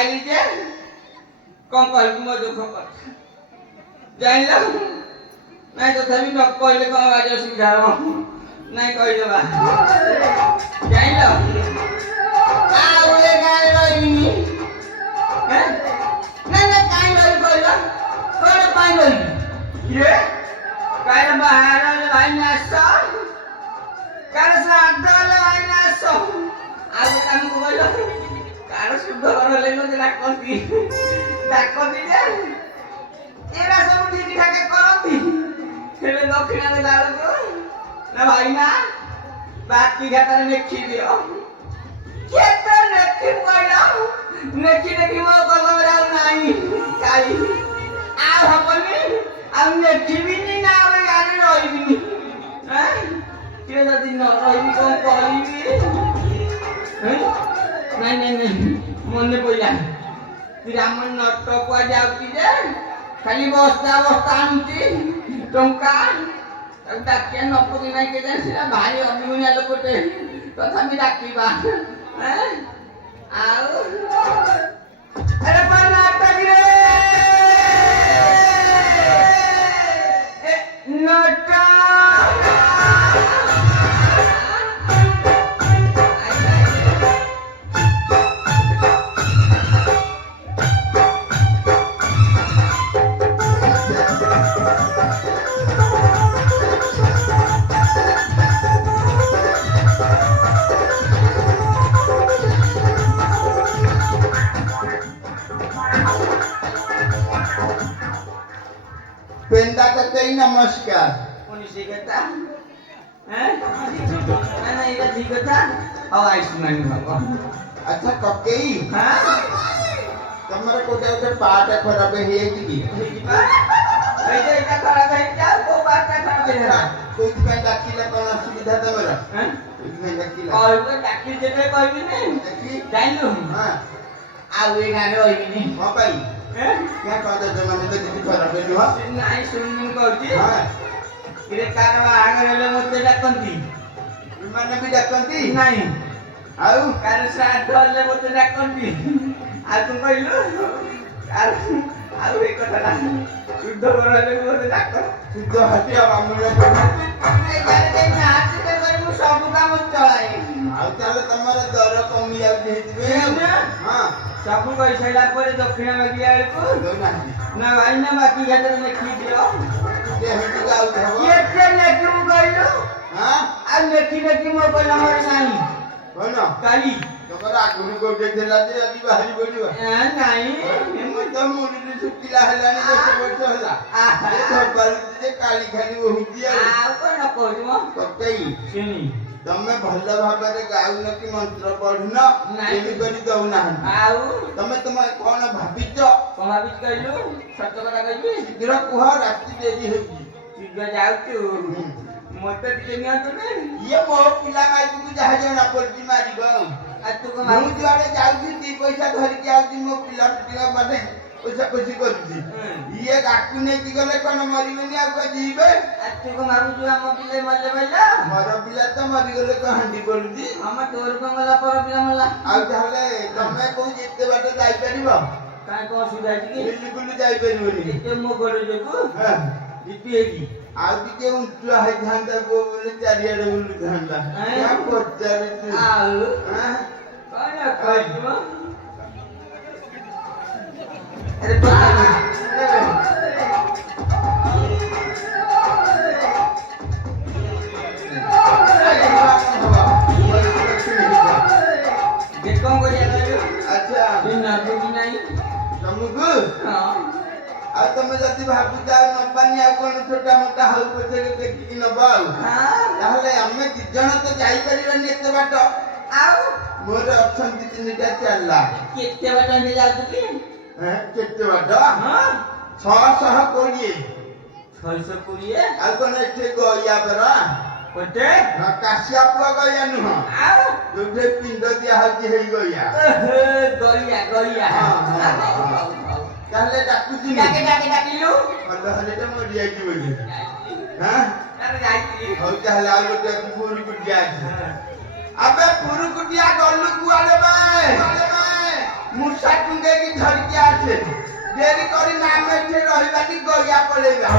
आईली जे कौन कहली मो दुख कर जाइल नहीं तो तभी न कहले कौन आज सुविधा हो नहीं कहले बा जाइल आ ओए गाय रही हैं नहीं नहीं काई रही कहला कौन पाई रही ये काय बाहर भाई नासो कार सादल भाई नासो आज काम को बोलो कार शुद्ध कर लेनो जे डाकती जे एरा सब ठीक ठाक करती हेले दक्षिणा दे दालो ना भाई ना बात की खाता ने खी दियो केते ने खी कहला ने खी मो कलो राव नाही काई आ हबनी आ ने खी भी नी ना रे गाड़ी रहिबी हैं के जदी न रहिबी कोन कहलिबी हैं नहीं नहीं नहीं मने पइला ब्राह्मण नट को जाउती जे खाली बस्ता बस्ता आनती टंका डाकिया न पकी नहीं के सिना भारी अभिमानिया लोकटे तथापि डाकिबा हैं आउ अरे कर्नाटक रे नटा पेंदा कतई नमस्कार कोणी शिकता हैं ना इला शिकता अब आयुष्मान बाबा अच्छा ककई हां तमरा कोटे उते पाट खराब हे की ऐसे इला खड़ा है क्या को बात का खड़ा है कोई पे डाकिला कोन सुविधा तमरा हैं कोई पे डाकिला और तो डाकी जेते कहबी नहीं देखी जाइलु हां आ वे गाने होइबी नहीं हां भाई हैं क्या कहते जमाने तो किसी खराब नहीं हो नहीं सुन कहती हां इरे कारवा आगे हेले मते डाकंती माने भी डाकंती नहीं आउ कार साथ हेले मते डाकंती आ तुम कहलु कार आउ एक कथा शुद्ध करले मते डाक शुद्ध हटिया मामूला ए यार के हाथ से कर मु सब काम चलाए आउ ताले तमरा दर कमी आ जेतबे हां सब कहि सैला पर दक्षिण में गिया को दो ना ना भाई ना बाकी खातर में खी दियो ये हटी का आउ थबो ये के ने क्यों कहलु हां आ नेकी मो को नंबर नहीं कोन काली तमरा आगुनी को देला जे अभी बाहरी बोलिबा ए नहीं मु तो मुड़ी सुकिला हलानी दस वर्ष होला ये घर पर जे काली खाली होती है आ को न कहू कतई सुनी तमे भल भाबरे गाउन की मंत्र पढुन एली करी दउ ना आउ तमे कोन भाबिच कोन भाबिच कहलु सत्य कथा कहबी शीघ्र कुह राति देरी होगी शीघ्र जाउतु मते दिके निया तने ये मो पिला माई को जहा जना पलटी मारिबो आ तू को मु जुआरे जाउची दी पैसा धरि के आउची मो पिला टिका माने पैसा पैसा करजी ये गाकु ने की गले कोन मरिबेनी आ को जीबे आ तू को मारू जो हम पिले मले बैला मर पिला तो मरि गले को हंडी पड़ुजी हम तोर को मला पर पिला मला आ ताले तमे को जेते बाटे जाई परिबो काय को सुधा छी बिल्कुल जाई परिबोनी के मो घर जोकु हां जीती हेगी आ दिके उंचला है धांदा को बोले चारियाडे बुलु धांदा क्या पचारे तू आउ हां कोन कहू अरे बाबा देखो को जाना अच्छा दिन ना तो नहीं तमुगु हां आ तमे जति भाबुता न पानी आ कोन छोटा मोटा हाउ पछे देखि न बाउ हां ताहले हमें दी जण तो जाई परिबनी एते बाट आउ मोर अछंती तिनिटा चलला केते बाटा ने जातु की हैं केते बाट हां 620 620 आ कोन एते गया बरा कोते ना कासिया पुआ गया नु आउ जोठे पिंड दिया हकी हेई गया गलिया हां ताहले डाकुजी डाकिलु अल्लाह हले त मोर जाई बोली हां अरे जाई हो ताहले आ गोटे पुरी कुटिया अबे पुरी कुटिया गल्लु कुआले बे मुसा टुंगे ପଛେ ଡେରି କରି ନା ଆମେ ଏଠି ରହିବାନି ଗୟା ପଳେଇବା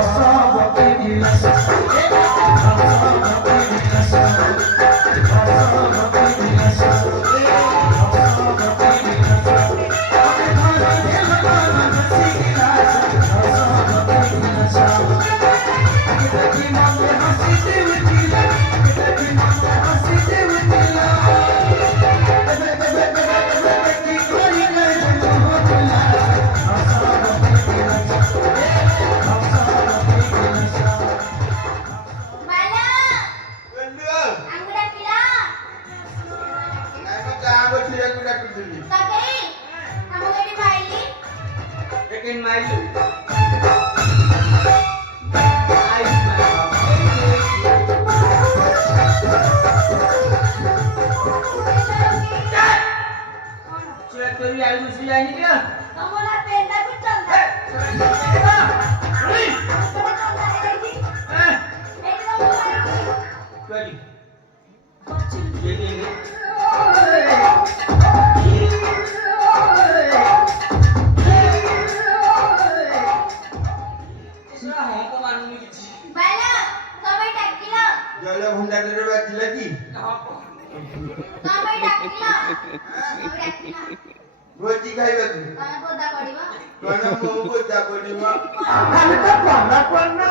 ଭୋଜି ଖାଇବାକୁ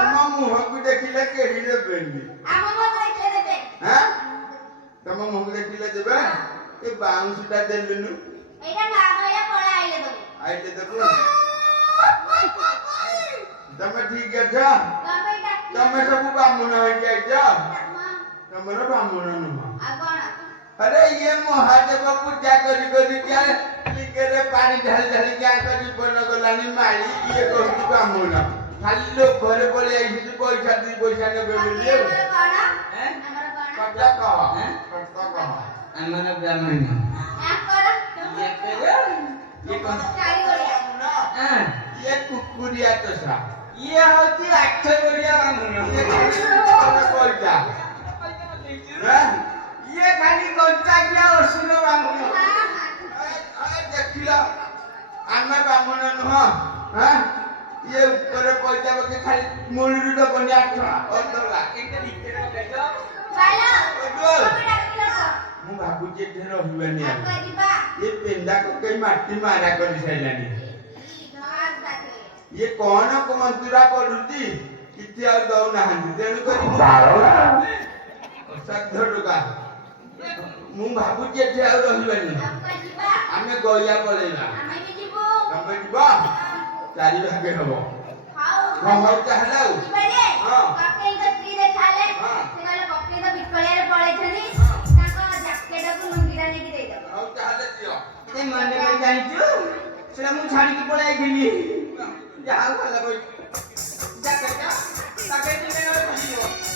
ତମ ମୁହଁକୁ ଦେଖିଲେ କେହି ଦେବେନି ତମ ମୁହଁକୁ ଦେଖିଲେ ଦେବେ ଏ ବାଉଁଶଟା ଦେଲୁନୁ ଆଇଲେ ଦେବୁ ତମେ ଠିକ ଅଛ ତମେ ସବୁ ବ୍ରାହ୍ମଣ ହେଇକି ଆଇଛ ତମର ବ୍ରାହ୍ମଣ ନୁହଁ अरे ये महादेव पूजा करी लिखरे पानी ढाल ढाली क्या करी बन गलानी मारी ये कहू ब्राह्मण खाली लोग घरे पड़े आई पैसा दी पैसा ने बोलिए कटा कह ब्राह्मण ये कुकुरिया तो सा ये होती अक्षर बढ़िया ब्राह्मण ये खाली गोचा क्या और सुनो ब्राह्मण देखिला आमे ब्राह्मण नुह हां ये ऊपर पैसा बके खाली मूलरू तो बनिया ठा और दला एक लिखे कहजो बाला मु भाबु जे ढेर होइबनी ये पेंदा को कई माटी मारा कर साइलानी ये कौन को मंतुरा पडुती किति आ दौ नाहंती तेनु करी सद्ध टुका मु भाबु जे ढे आ रहिबनी आमे गया पळेला तमे जिबा चारि भागे हबो हम चाहला हां काके तो ट्री देखाले सेनाले पक्के तो बिकलिया रे पळे छनी ताको जैकेट को लुंगीरा नेकी दे दबो हम चाहले दियो ते माने में जानिचु सेला मु छाड़ी की पळे गेली जा वाला कोई जैकेट ताके दिने रे बुझियो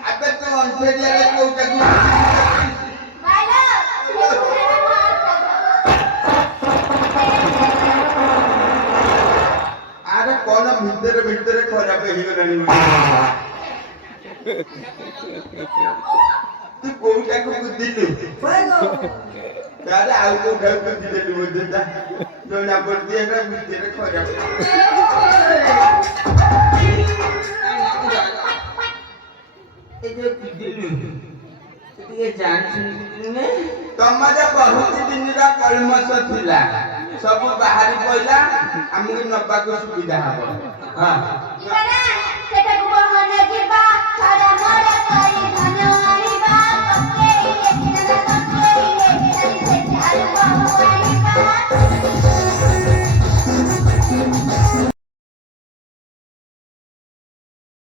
Abe tu once dia le kau tak guna. Ada kolam ভিতরে খরাপ হয়ে গেল তুই কোউটাকে দিলু তাহলে আর কোউটাকে দিলু বুঝতা জনা পড়তি না ভিতরে খরাপ এই যে দিলু ଟିକେ ଜାଣିଛନ୍ତି ତମର ବହୁତ ଦିନର କଳମସ ଥିଲା ସବୁ ବାହାରି ପଇଲା ଆମକୁ ନବାକୁ ସୁବିଧା ହବ ହଁ ସେଟାକୁ ବହନ ଯିବା ଛଡା ମଡା